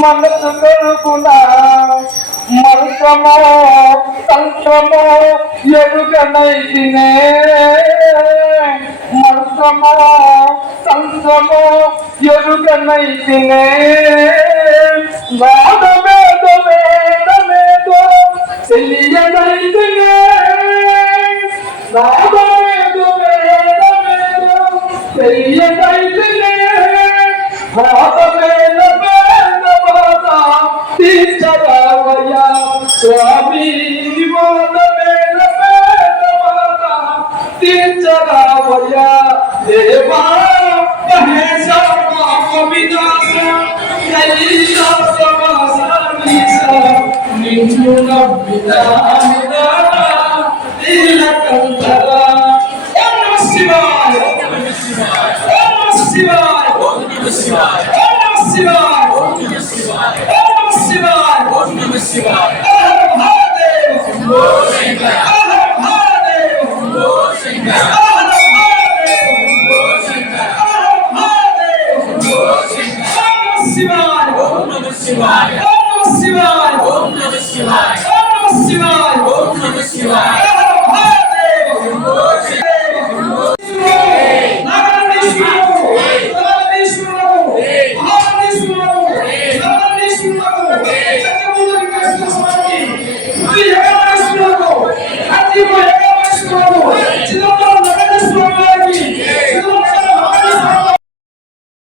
మనసు తరుపున మరుసమో సంక్షమో ఎరుగనైతినే మరుసమో సంక్షమో ఎరుగనైతినే బాధ ya swami mona me la pe mata tin chala waya deva mahesha mahavida sa kali sa sama sa ni sa nin tu na bina na dil kal chala ya namaskar namaskar namaskar namaskar namaskar namaskar senhora. Oh, Nossa Senhora.